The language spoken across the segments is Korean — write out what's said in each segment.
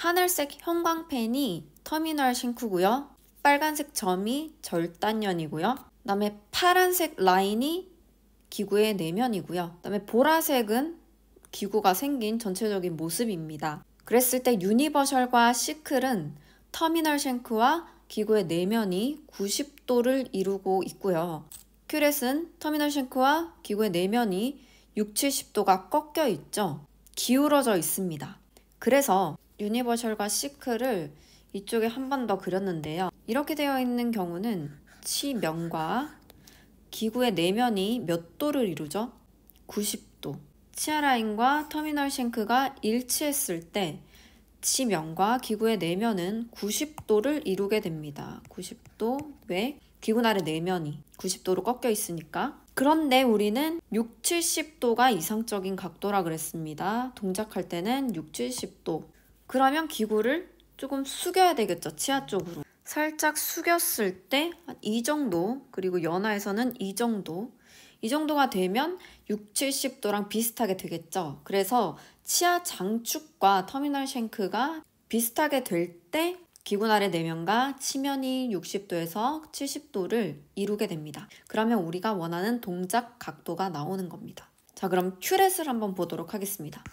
하늘색 형광펜이 터미널 싱크고요. 빨간색 점이 절단연이고요. 그다음에 파란색 라인이 기구의 내면이고요. 그다음에 보라색은 기구가 생긴 전체적인 모습입니다. 그랬을 때 유니버셜과 시클은 터미널 싱크와 기구의 내면이 90도를 이루고 있고요. 큐렛은 터미널 싱크와 기구의 내면이 60, 70도가 꺾여 있죠. 기울어져 있습니다. 그래서 유니버셜과 시클을 이쪽에 한 번 더 그렸는데요. 이렇게 되어 있는 경우는 치면과 기구의 내면이 몇 도를 이루죠? 90도. 치아 라인과 터미널 싱크가 일치했을 때 치면과 기구의 내면은 90도를 이루게 됩니다. 90도. 왜? 기구 아래 내면이 90도로 꺾여 있으니까. 그런데 우리는 6, 70도가 이상적인 각도라 그랬습니다. 동작할 때는 6, 70도. 그러면 기구를 조금 숙여야 되겠죠. 치아 쪽으로. 살짝 숙였을 때 이 정도, 그리고 연화에서는 이 정도. 이 정도가 되면 6, 70도랑 비슷하게 되겠죠. 그래서 치아 장축과 터미널 싱크가 비슷하게 될 때 기구 아래 내면과 치면이 60도에서 70도를 이루게 됩니다. 그러면 우리가 원하는 동작 각도가 나오는 겁니다. 자, 그럼 큐렛을 한번 보도록 하겠습니다.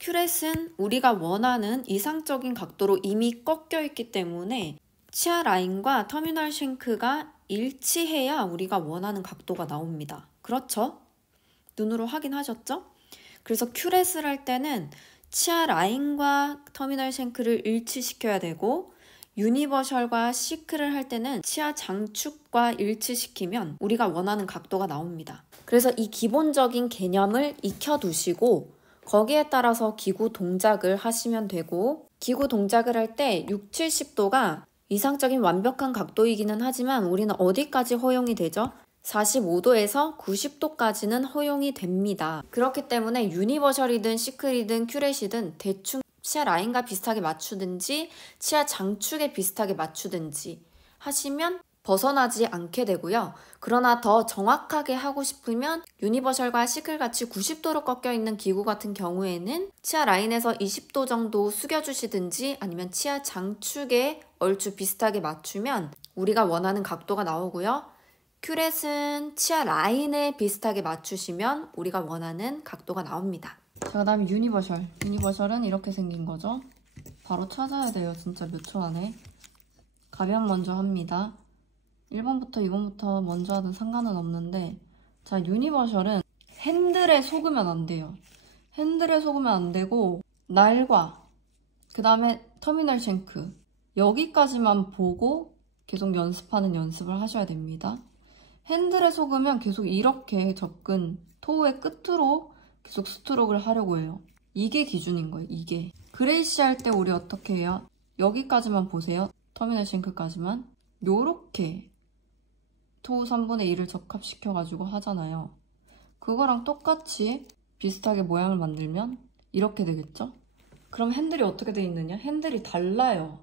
큐렛은 우리가 원하는 이상적인 각도로 이미 꺾여 있기 때문에 치아 라인과 터미널 싱크가 일치해야 우리가 원하는 각도가 나옵니다. 그렇죠? 눈으로 확인하셨죠? 그래서 큐렛을 할 때는 치아 라인과 터미널 싱크를 일치시켜야 되고 유니버셜과 시클을 할 때는 치아 장축과 일치시키면 우리가 원하는 각도가 나옵니다. 그래서 이 기본적인 개념을 익혀두시고 거기에 따라서 기구 동작을 하시면 되고 기구 동작을 할 때 6, 70도가 이상적인 완벽한 각도이기는 하지만 우리는 어디까지 허용이 되죠? 45도에서 90도까지는 허용이 됩니다. 그렇기 때문에 유니버셜이든 시클이든 큐렛이든 대충 치아 라인과 비슷하게 맞추든지 치아 장축에 비슷하게 맞추든지 하시면 벗어나지 않게 되고요. 그러나 더 정확하게 하고 싶으면 유니버셜과 시클 같이 90도로 꺾여 있는 기구 같은 경우에는 치아 라인에서 20도 정도 숙여주시든지 아니면 치아 장축에 얼추 비슷하게 맞추면 우리가 원하는 각도가 나오고요. 큐렛은 치아 라인에 비슷하게 맞추시면 우리가 원하는 각도가 나옵니다. 자, 그 다음에 유니버셜. 유니버셜은 이렇게 생긴 거죠. 바로 찾아야 돼요. 진짜 몇 초 안에. 가변 먼저 합니다. 1번부터 2번부터 먼저 하든 상관은 없는데, 자, 유니버셜은 핸들에 속으면 안 돼요. 핸들에 속으면 안 되고 날과 그 다음에 터미널 싱크 여기까지만 보고 계속 연습을 하셔야 됩니다. 핸들에 속으면 계속 이렇게 접근, 토우의 끝으로 계속 스트로크를 하려고 해요. 이게 기준인 거예요, 이게. 그레이시 할 때 우리 어떻게 해요? 여기까지만 보세요. 터미널 싱크까지만. 요렇게 토우 3분의 1을 적합시켜가지고 하잖아요. 그거랑 똑같이 비슷하게 모양을 만들면 이렇게 되겠죠? 그럼 핸들이 어떻게 돼 있느냐? 핸들이 달라요.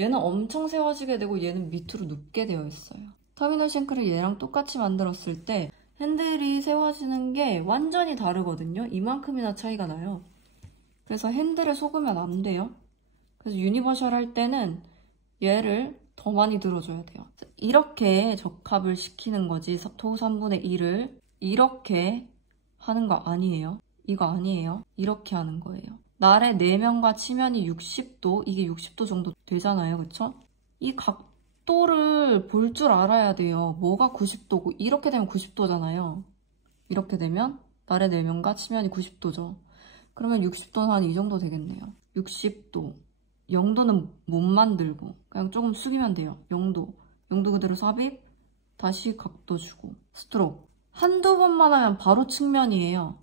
얘는 엄청 세워지게 되고 얘는 밑으로 눕게 되어 있어요. 터미널 싱크를 얘랑 똑같이 만들었을 때 핸들이 세워지는 게 완전히 다르거든요. 이만큼이나 차이가 나요. 그래서 핸들에 속으면 안 돼요. 그래서 유니버셜 할 때는 얘를 더 많이 들어줘야 돼요. 이렇게 적합을 시키는 거지. 토우 3분의 1을 이렇게 하는 거 아니에요. 이거 아니에요. 이렇게 하는 거예요. 날의 내면과 치면이 60도, 이게 60도 정도 되잖아요. 그쵸? 이 각도를 볼 줄 알아야 돼요. 뭐가 90도고 이렇게 되면 90도잖아요. 이렇게 되면 날의 내면과 치면이 90도죠. 그러면 60도는 한 이 정도 되겠네요. 60도. 0도는 못 만들고 그냥 조금 숙이면 돼요. 0도. 0도 그대로 삽입. 다시 각도 주고. 스트로크. 한두 번만 하면 바로 측면이에요.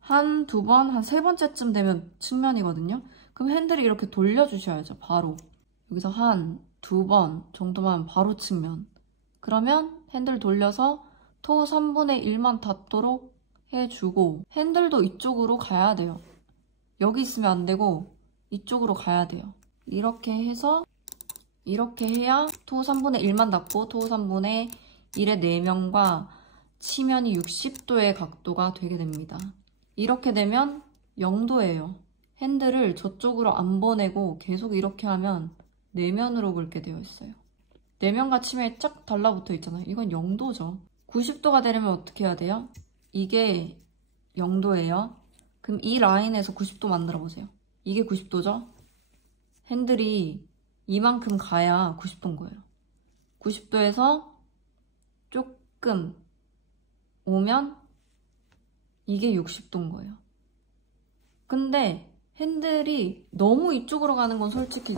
한두 번, 한 세 번째쯤 되면 측면이거든요. 그럼 핸들을 이렇게 돌려주셔야죠. 바로. 여기서 한 두 번 정도만 하면 바로 측면. 그러면 핸들 돌려서 토우 3분의 1만 닿도록 해주고 핸들도 이쪽으로 가야 돼요. 여기 있으면 안 되고 이쪽으로 가야 돼요. 이렇게 해서 이렇게 해야 토우 3분의 1만 닿고 토우 3분의 1의 내면과 치면이 60도의 각도가 되게 됩니다. 이렇게 되면 0도예요. 핸들을 저쪽으로 안 보내고 계속 이렇게 하면 내면으로 긁게 되어 있어요. 내면과 치면이 쫙 달라붙어 있잖아요. 이건 0도죠. 90도가 되려면 어떻게 해야 돼요? 이게 0도예요. 그럼 이 라인에서 90도 만들어 보세요. 이게 90도죠? 핸들이 이만큼 가야 90도인 거예요. 90도에서 조금 오면 이게 60도인 거예요. 근데 핸들이 너무 이쪽으로 가는 건 솔직히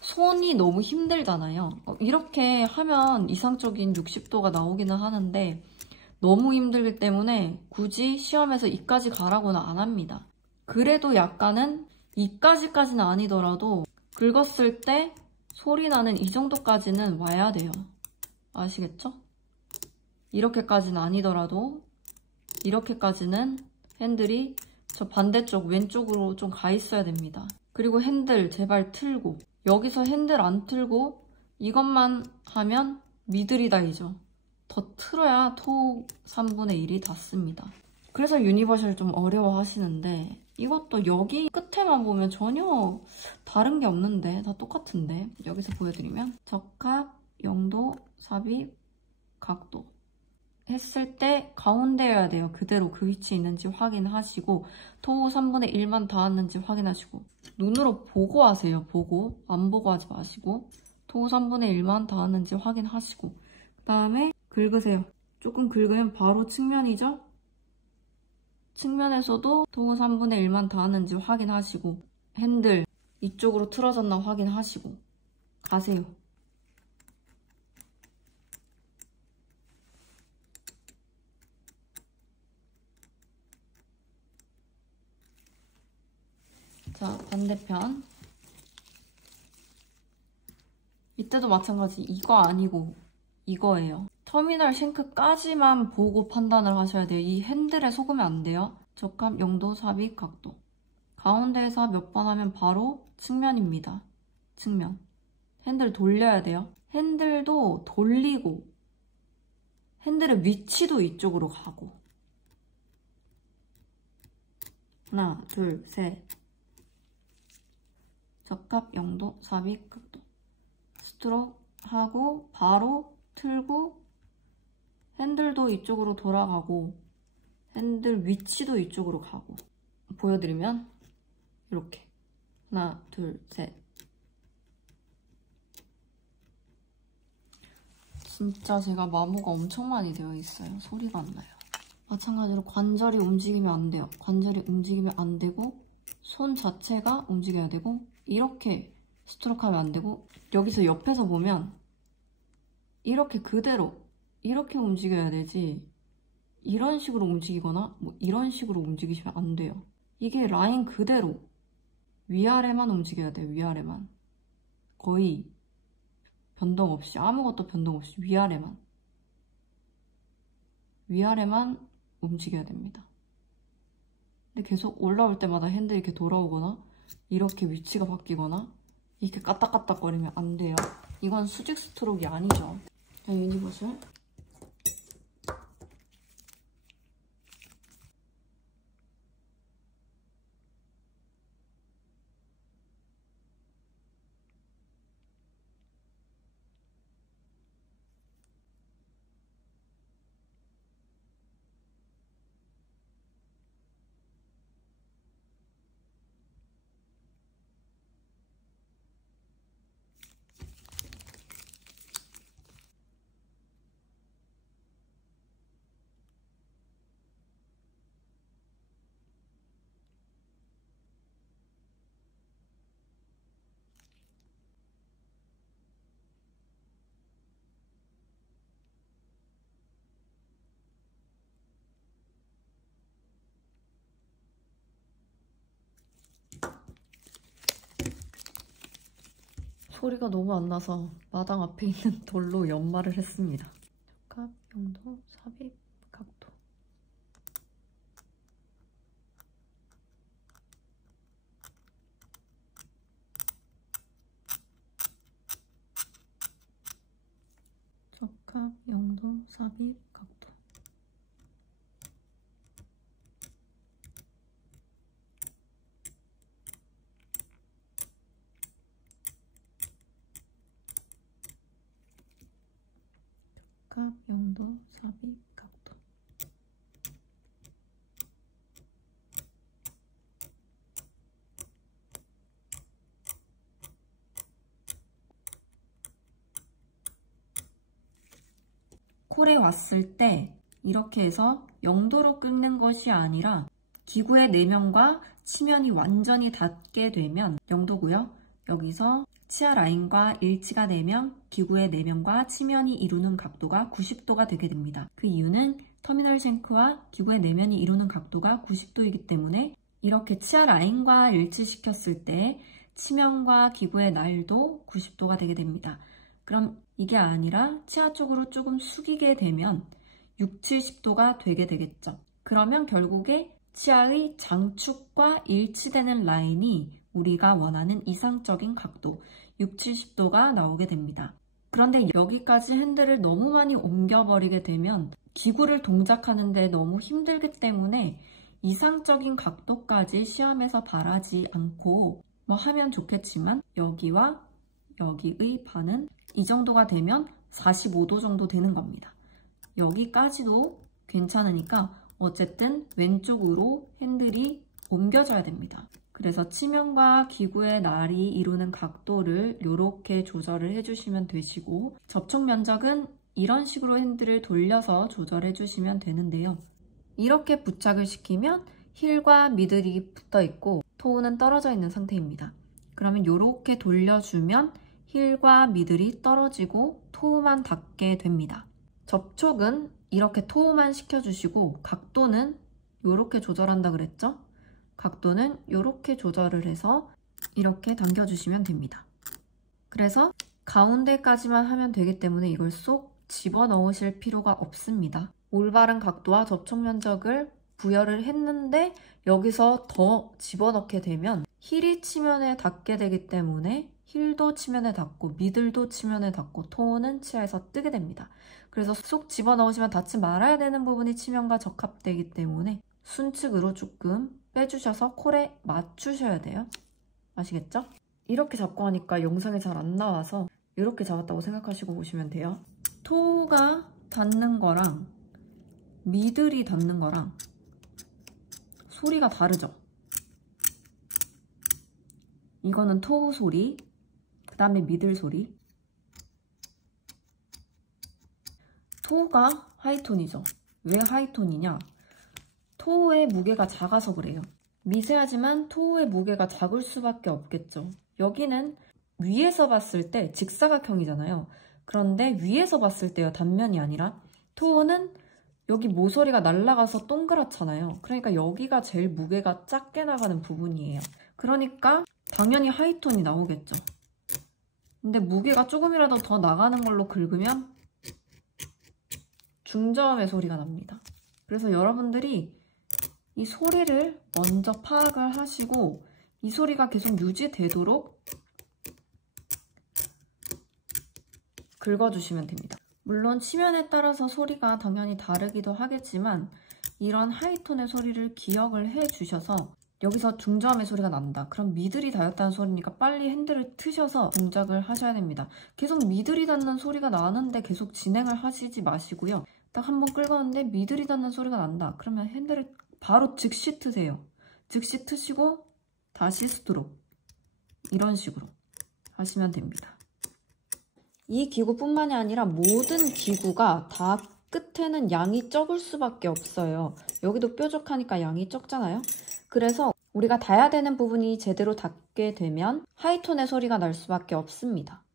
손이 너무 힘들잖아요. 이렇게 하면 이상적인 60도가 나오기는 하는데 너무 힘들기 때문에 굳이 시험에서 이까지 가라고는 안 합니다. 그래도 약간은 이까지까지는 아니더라도 긁었을 때 소리 나는 이 정도까지는 와야 돼요. 아시겠죠? 이렇게까지는 아니더라도 이렇게까지는 핸들이 저 반대쪽 왼쪽으로 좀 가 있어야 됩니다. 그리고 핸들 제발 틀고, 여기서 핸들 안 틀고 이것만 하면 미들이다이죠. 더 틀어야 토 3분의 1이 닿습니다. 그래서 유니버셜 좀 어려워 하시는데 이것도 여기 끝에만 보면 전혀 다른 게 없는데 다 똑같은데, 여기서 보여드리면 적합, 영도, 삽입, 각도 했을 때 가운데여야 돼요. 그대로 그 위치에 있는지 확인하시고 토 3분의 1만 닿았는지 확인하시고, 눈으로 보고 하세요. 보고, 안 보고 하지 마시고 토 3분의 1만 닿았는지 확인하시고 그 다음에 긁으세요. 조금 긁으면 바로 측면이죠? 측면에서도 토 3분의 1만 닿았는지 확인하시고 핸들 이쪽으로 틀어졌나 확인하시고 가세요. 자, 반대편. 이때도 마찬가지. 이거 아니고 이거예요. 터미널 싱크까지만 보고 판단을 하셔야 돼요. 이 핸들에 속으면 안 돼요. 적합, 영도, 삽입, 각도. 가운데에서 몇 번 하면 바로 측면입니다. 측면. 핸들 돌려야 돼요. 핸들도 돌리고 핸들의 위치도 이쪽으로 가고. 하나, 둘, 셋. 적합, 영도, 삽입, 각도. 스트로크 하고 바로 틀고 핸들도 이쪽으로 돌아가고 핸들 위치도 이쪽으로 가고. 보여드리면 이렇게 하나, 둘, 셋. 진짜 제가 마모가 엄청 많이 되어 있어요. 소리가 안 나요. 마찬가지로 관절이 움직이면 안 돼요. 관절이 움직이면 안 되고 손 자체가 움직여야 되고 이렇게 스트로크 하면 안 되고, 여기서 옆에서 보면 이렇게 그대로 이렇게 움직여야 되지 이런 식으로 움직이거나 뭐 이런 식으로 움직이시면 안 돼요. 이게 라인 그대로 위아래만 움직여야 돼요. 위아래만. 거의 변동 없이, 아무것도 변동 없이 위아래만 움직여야 됩니다. 근데 계속 올라올 때마다 핸들 이렇게 돌아오거나 이렇게 위치가 바뀌거나 이렇게 까딱까딱거리면 안 돼요. 이건 수직 스트로크가 아니죠. 자, 유니버셜. 소리가 너무 안 나서 마당 앞에 있는 돌로 연마를 했습니다. 적합, 영도, 삽입, 각도. 적합, 영도, 삽입, 각도. 직각, 0도, 삽입, 각도. 콜에 왔을 때 이렇게 해서 0도로 끊는 것이 아니라 기구의 내면과 치면이 완전히 닿게 되면 0도고요. 여기서 치아 라인과 일치가 되면 기구의 내면과 치면이 이루는 각도가 90도가 되게 됩니다. 그 이유는 터미널 쉔크와 기구의 내면이 이루는 각도가 90도이기 때문에 이렇게 치아 라인과 일치시켰을 때 치면과 기구의 날도 90도가 되게 됩니다. 그럼 이게 아니라 치아 쪽으로 조금 숙이게 되면 60, 70도가 되게 되겠죠. 그러면 결국에 치아의 장축과 일치되는 라인이 우리가 원하는 이상적인 각도 60, 70도가 나오게 됩니다. 그런데 여기까지 핸들을 너무 많이 옮겨버리게 되면 기구를 동작하는데 너무 힘들기 때문에 이상적인 각도까지 시험에서 바라지 않고 하면 좋겠지만 여기와 여기의 반은 이 정도가 되면 45도 정도 되는 겁니다. 여기까지도 괜찮으니까 어쨌든 왼쪽으로 핸들이 옮겨져야 됩니다. 그래서 치면과 기구의 날이 이루는 각도를 이렇게 조절을 해주시면 되시고 접촉 면적은 이런 식으로 핸들을 돌려서 조절해 주시면 되는데요. 이렇게 부착을 시키면 힐과 미들이 붙어 있고 토우는 떨어져 있는 상태입니다. 그러면 이렇게 돌려주면 힐과 미들이 떨어지고 토우만 닿게 됩니다. 접촉은 이렇게 토우만 시켜주시고 각도는 이렇게 조절한다 그랬죠? 각도는 이렇게 조절을 해서 이렇게 당겨주시면 됩니다. 그래서 가운데까지만 하면 되기 때문에 이걸 쏙 집어넣으실 필요가 없습니다. 올바른 각도와 접촉 면적을 부여를 했는데 여기서 더 집어넣게 되면 힐이 치면에 닿게 되기 때문에 힐도 치면에 닿고 미들도 치면에 닿고 토우는 치아에서 뜨게 됩니다. 그래서 쏙 집어넣으시면 닿지 말아야 되는 부분이 치면과 적합되기 때문에 순측으로 조금 빼주셔서 콜에 맞추셔야 돼요. 아시겠죠? 이렇게 잡고 하니까 영상이 잘 안 나와서 이렇게 잡았다고 생각하시고 보시면 돼요. 토우가 닿는 거랑 미들이 닿는 거랑 소리가 다르죠? 이거는 토우 소리, 그 다음에 미들 소리. 토우가 하이톤이죠. 왜 하이톤이냐? 토우의 무게가 작아서 그래요. 미세하지만 토우의 무게가 작을 수밖에 없겠죠. 여기는 위에서 봤을 때 직사각형이잖아요. 그런데 위에서 봤을 때요, 단면이 아니라 토우는 여기 모서리가 날아가서 동그랗잖아요. 그러니까 여기가 제일 무게가 작게 나가는 부분이에요. 그러니까 당연히 하이톤이 나오겠죠. 근데 무게가 조금이라도 더 나가는 걸로 긁으면 중저음의 소리가 납니다. 그래서 여러분들이 이 소리를 먼저 파악을 하시고 이 소리가 계속 유지되도록 긁어주시면 됩니다. 물론 치면에 따라서 소리가 당연히 다르기도 하겠지만 이런 하이톤의 소리를 기억을 해주셔서 여기서 중저음의 소리가 난다. 그럼 미들이 닿았다는 소리니까 빨리 핸들을 트셔서 동작을 하셔야 됩니다. 계속 미들이 닿는 소리가 나는데 계속 진행을 하시지 마시고요. 딱 한번 긁었는데 미들이 닿는 소리가 난다. 그러면 핸들을 바로 즉시 트세요. 즉시 트시고 다시 스트롭. 이런 식으로 하시면 됩니다. 이 기구뿐만이 아니라 모든 기구가 다 끝에는 양이 적을 수밖에 없어요. 여기도 뾰족하니까 양이 적잖아요. 그래서 우리가 닿아야 되는 부분이 제대로 닿게 되면 하이톤의 소리가 날 수밖에 없습니다.